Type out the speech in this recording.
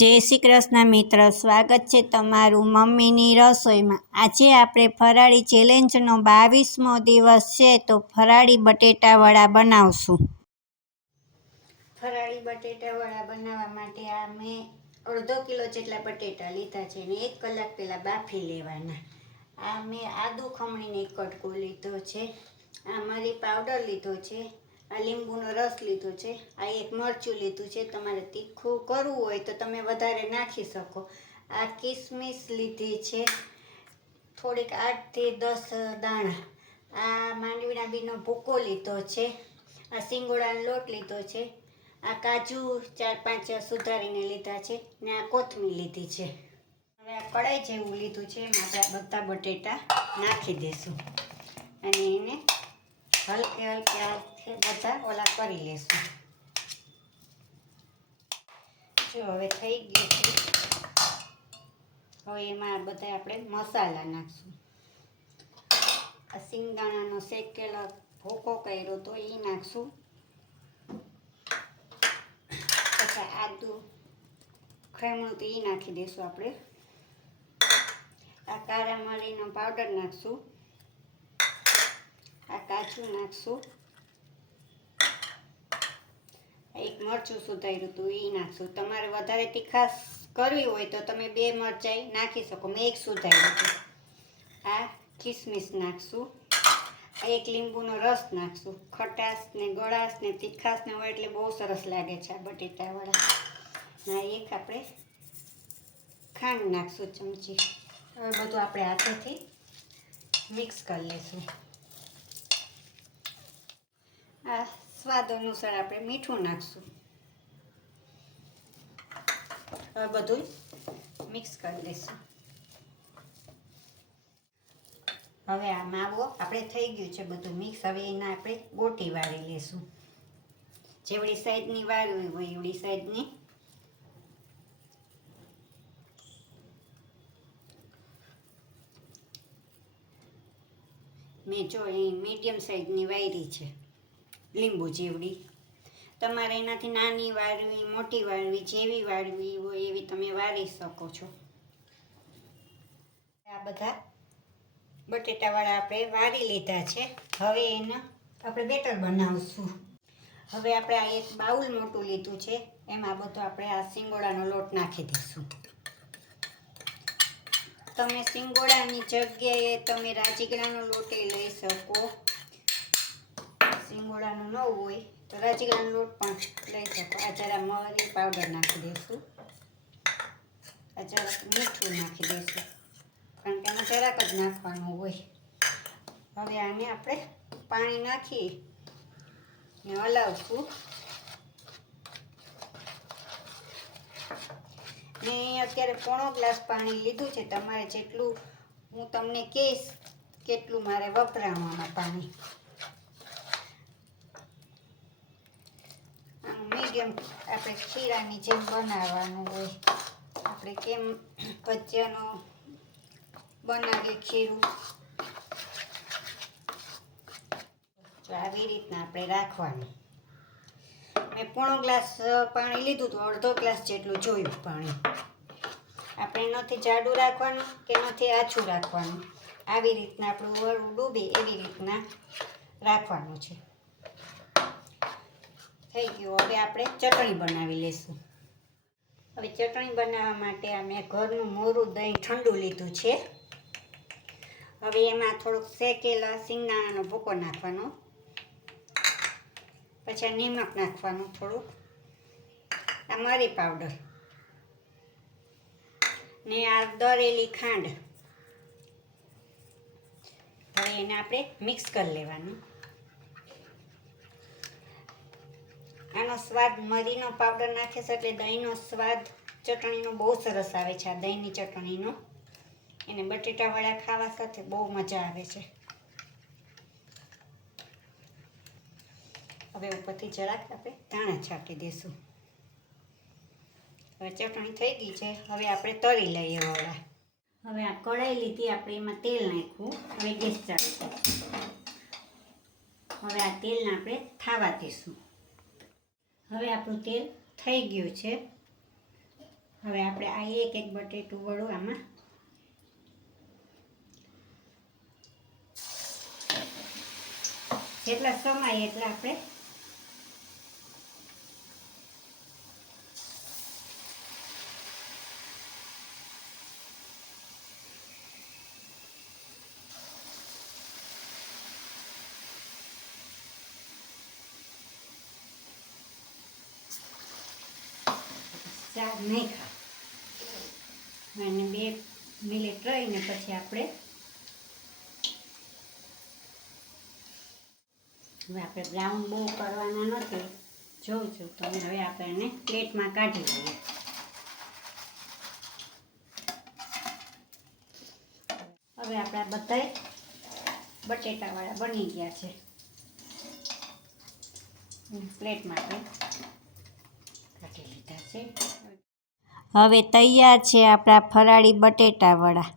જય શ્રી કૃષ્ણ મિત્ર, સ્વાગત છે તમારું મમ્મીની રસોઈમાં। આજે આપણે ફરાળી ચેલેન્જનો 22મો દિવસ છે, તો ફરાળી બટેટાવડા બનાવશું। ફરાળી બટેટાવડા બનાવવા માટે આ મેં અડધો કિલો જેટલા બટેટા લીધા છે અને 1 કલાક પહેલાં બાફી લેવાના। આ મેં આદુ ખમણીને એક કટકો લીધો છે, આ મરી પાવડર લીધો છે, આ લીંબુનો રસ લીધો છે, આ એક મરચું લીધું છે। તમારે તીખું કરવું હોય તો તમે વધારે નાખી શકો। આ કિસમિસ લીધી છે, થોડીક 8 થી 10 દાણા, આ માંડવીના બીનો ભૂકો લીધો છે, આ સિંગોડાનો લોટ લીધો છે, આ કાજુ 4-5 સુધારીને લીધા છે ને આ કોથમીર લીધી છે। હવે આ કડાઈ જેવું લીધું છે, એમાં આપણે બધા બટેટા નાખી દઈશું અને એને હલકે હલકે હાથે બધા ઓલા કરી લેશું। જો હવે થઈ ગયું છે। હવે એમાં બધા આપણે મસાલા નાખશું। આ સિંગદાણાનો શેકેલો ભૂકો કર્યો તો એ નાખશું, પછી આદુ ખમણું તો એ નાખી દઈશું આપણે, આ કાળા મરીનો પાવડર નાખશું, આ કાજુ નાખશું, એક મરચું સુધાર્યું હતું એ નાખશું। તમારે વધારે તીખાશ કરવી હોય તો તમે 2 મરચાઈ નાખી શકો, મેં 1 સુધાર્યું હતું। આ કિસમિસ નાખશું, આ એક લીંબુનો રસ નાખશું। ખટાશ ને ગળાશ ને તીખાશ ને હોય એટલે બહુ સરસ લાગે છે આ બટેટાવડા। આ એક આપણે ખાંડ નાખશું ચમચી। હવે બધું આપણે હાથેથી મિક્સ કરી લઈશું। આ સ્વાદ અનુસાર આપણે મીઠું નાખશું। હવે બધું મિક્સ કરી લઈશું। હવે આ માવો આપણે થઈ ગયું છે બધું મિક્સ। હવે એના આપણે ગોટી વાળી લઈશું, જેવડી સાઈઝની વાળવી હોય એવડી સાઈઝની। મેં જો અહીં મીડિયમ સાઈઝની વાળી છે, લીંબુ જેવડી। તમારે એનાથી નાની વાળવી, મોટી વાળવી, જેવી વાળવી હોય એવી તમે વાળી શકો છો। આ બધા બટેટાવાળા આપણે વાળી લીધા છે। હવે એના આપણે બેટર બનાવશું। હવે આપણે આ એક બાઉલ મોટું લીધું છે, એમાં બધો આપણે આ સિંગોડાનો લોટ નાખી દઈશું। તમે સિંગોડાની જગ્યાએ તમે રાજગરાનો લોટ લઈ શકો, સિંગોડાનો ન હોય તો રાજગરાનો લોટ પણ લઈ શકો। આ જરા મરી પાવડર નાખી દઈશું, આ જરાક મીઠું નાખી દઈશું, કારણ કે આમાં જરાક જ નાખવાનું હોય। હવે આને આપણે પાણી નાખી ને હલાવશું। મેં અત્યારે 1/4 ગ્લાસ પાણી લીધું છે, તમારે જેટલું હું તમને કહીશ કેટલું મારે વપરાવામાં પાણી। આનું મીડિયમ આપણે ખીરાની જેમ બનાવવાનું હોય, આપણે કેમ ભજીયાનો બનાવીએ ખીરું, તો આવી રીતના આપણે રાખવાનું। મેં 1/4 ગ્લાસ પાણી લીધું હતું, અડધો ગ્લાસ જેટલું જોયું પાણી। આપણે નથી જાડું રાખવાનું કે નથી આછું રાખવાનું, આવી રીતના આપણું વરું ડૂબે એવી રીતના રાખવાનું છે। થઈ ગયું। હવે આપણે ચટણી બનાવી લઈશું। હવે ચટણી બનાવવા માટે આ મેં ઘરનું મોરું દહીં ઠંડુ લીધું છે। હવે એમાં થોડુંક શેકેલા સિંગદાણાનો ભૂકો નાખવાનો, પછી આ નિમક નાખવાનું થોડુંક, આ મરી પાવડર ને આ દળેલી ખાંડ। હવે એને આપણે મિક્સ કરી લેવાનું। આનો સ્વાદ મરીનો પાવડર નાખે છે એટલે દહીંનો સ્વાદ ચટણીનો બહુ સરસ આવે છે, આ દહીંની ચટણીનો। એને બટેટાવડા ખાવા સાથે બહુ મજા આવે છે। હવે ઉપરથી જરાક આપણે ધાણા છાંટી દઈશું। હવે ચટણી થઈ ગઈ છે, હવે આપણે તળી લઈએ વડા। હવે આ કઢાઈ લીધી આપણે, એમાં તેલ નાખ્યું, હવે ગેસ ચાલુ કરીશું। હવે આ તેલને આપણે થાવા દઈશું। હવે આપણું તેલ થઈ ગયું છે, હવે આપણે આ એક એક બટેટું વળું આમાં જેટલા સમાય એટલા આપણે ચાર નાખ્યા અને 2 મિનિટ રહીને પછી આપણે બ્રાઉન બહુ કરવાના નથી જોઉં છું તો હવે આપણે એને પ્લેટમાં કાઢી લઈએ. હવે આપણા બધાય બટેટાવાળા બની ગયા છે. પ્લેટમાં આપણે કાઢી લીધા છે. હવે તૈયાર છે આપણા ફરાળી બટેટા વડા.